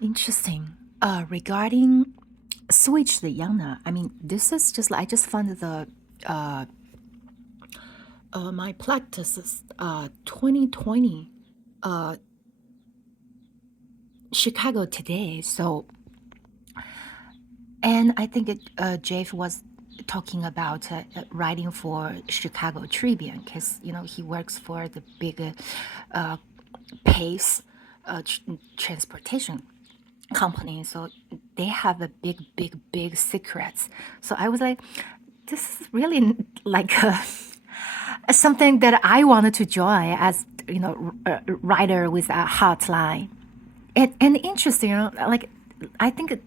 Interesting. Regarding Switch the Yana, I mean, this is just like I just found the uh, my practice is 2020 uh, Chicago Today. So, and I think Jeff was talking about writing for Chicago Tribune because he works for the big uh, Pace transportation company. So they have a big secrets. So I was like, this is really like something that I wanted to join as a writer with a hotline. And interesting, like I think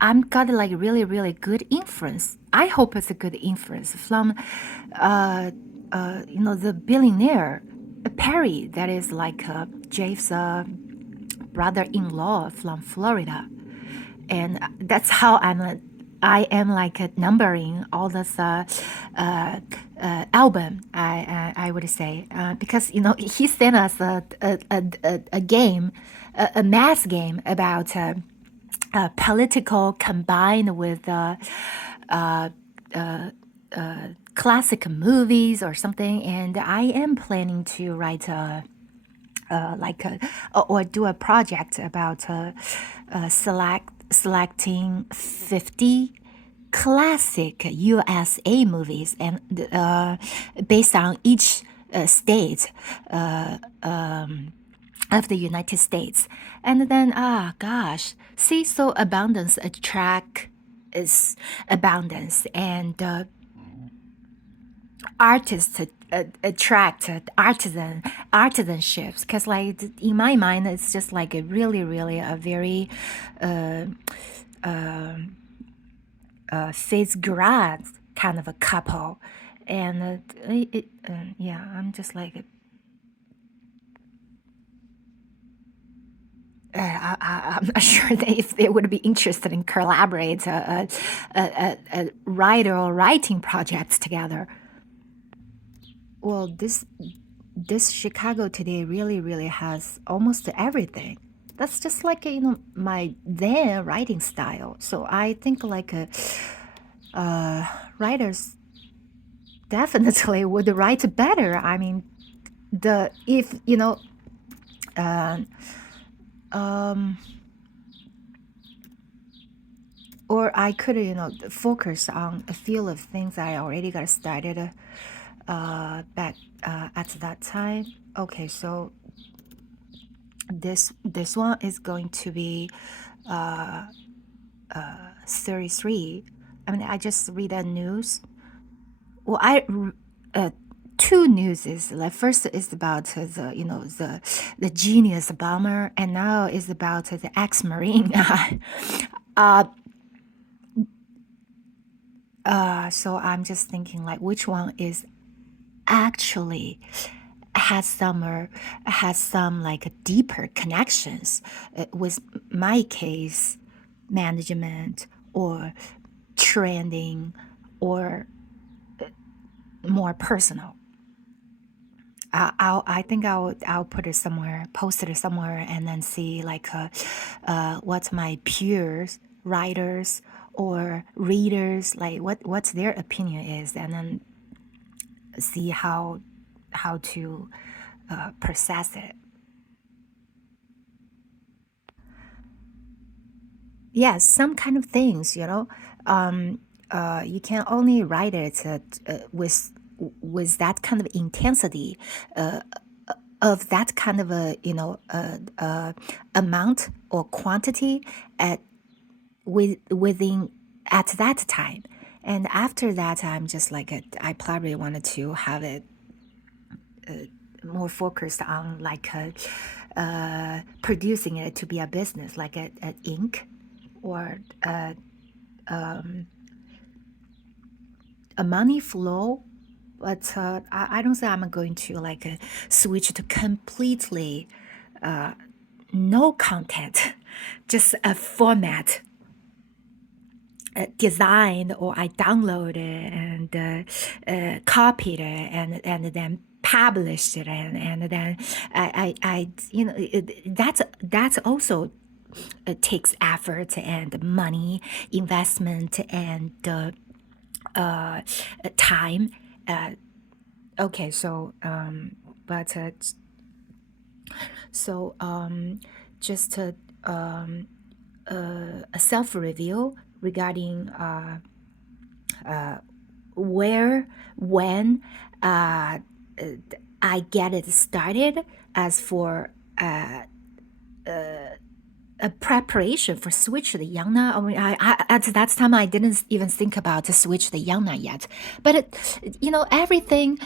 I'm got like really good influence. I hope it's a good influence from the billionaire Perry, that is like Jeff's brother-in-law from Florida, and that's how I am like numbering all this album. I would say because he sent us a game, a math game about political combined with classic movies or something, and I am planning to write like a, or do a project about selecting 50 classic USA movies and based on each state of the United States. And then, gosh, see, so abundance attract is abundance, and artists attract artisanships, because like in my mind it's just like a really a very Fitzgerald kind of a couple, and yeah, I'm just like I'm not sure that if they would be interested in collaborate a writer or writing projects together. Well, this Chicago Today really has almost everything. That's just like my then writing style. So I think like writers definitely would write better. I mean, the if uh, um, or I could focus on a few of things I already got started back at that time. Okay, so this one is going to be 33. I mean, I just read the news. Well, uh, two news is like first is about the genius bomber, and now is about the ex-marine. uh, so I'm just thinking like which one is actually has some like deeper connections with my case management or trending or more personal. I think I'll put it somewhere, post it somewhere, and then see like what my peers, writers or readers like what's their opinion is, and then see how to process it. Yes, some kind of things, you can only write it with that kind of intensity uh, of that kind of a amount or quantity at within at that time. And after that, I'm just like I probably wanted to have it more focused on like producing it to be a business, like at ink or a money flow. But I don't think I'm going to like switch to completely no content, just a format designed, or I download it and copied it and then published it, and then I that's also takes effort and money, investment, and time. Uh, okay, so but so just a self review regarding where, when uh, I get it started. As for a preparation for switch the Yangna. I mean, at that time I didn't even think about to switch the Yangna yet. But everything.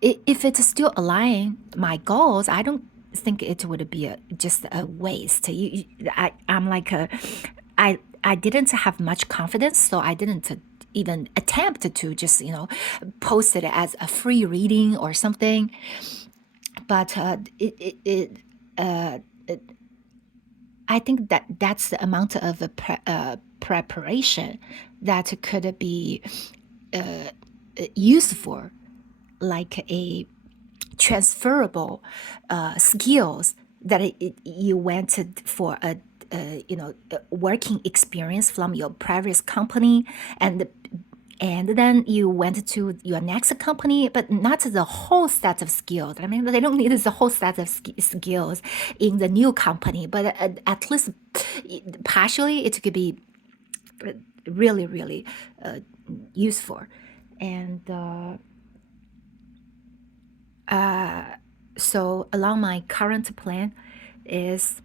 If it's still aligning my goals, I don't think it would be just a waste. I'm like I didn't have much confidence, so I didn't even attempt to just post it as a free reading or something. But I think that's the amount of preparation that could be useful, like a transferable skills that you went for a working experience from your previous company, and then you went to your next company, but not the whole set of skills. I mean, they don't need the whole set of skills in the new company, but at least partially it could be really, really useful. And so along my current plan is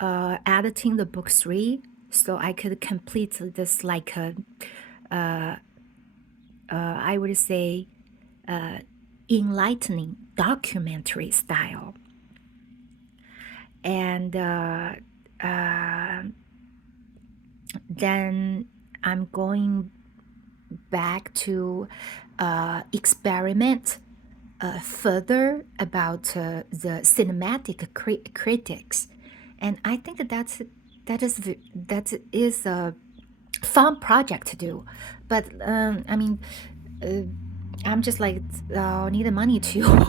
editing the book 3 so I could complete this like I would say enlightening documentary style. And then I'm going back to experiment further about the cinematic critics, and I think that is a fun project to do. But I mean, I'm just like need the money to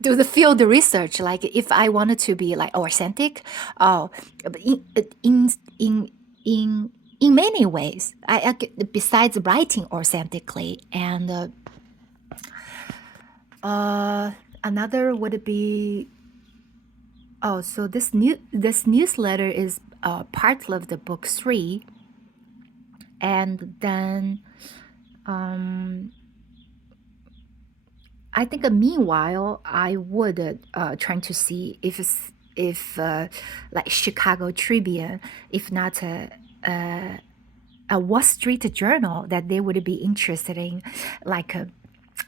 do the field research. Like if I wanted to be like authentic, oh, but in in in many ways, besides writing authentically, and another would be so this newsletter is part of the book 3, and then I think meanwhile I would trying to see if like Chicago Tribune, if not a Wall Street Journal, that they would be interested in, like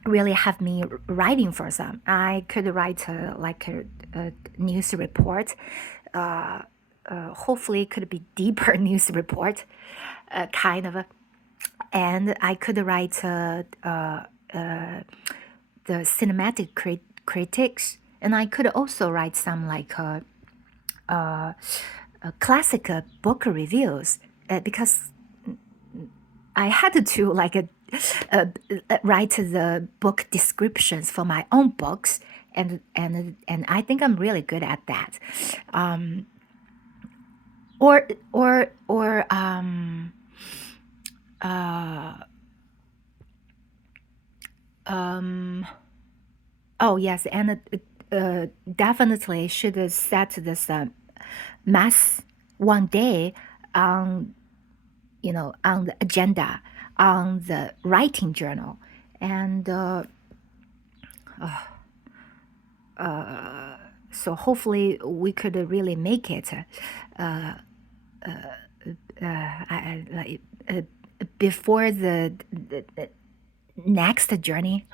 really have me writing for them. I could write like a news report. Hopefully, it could be deeper news report, kind of. And I could write the cinematic critics, and I could also write some like classic book reviews, because I had to like write the book descriptions for my own books, and I think I'm really good at that. Or oh yes, and definitely should set this mass one day on on the agenda on the writing journal. And so hopefully we could really make it before the next journey.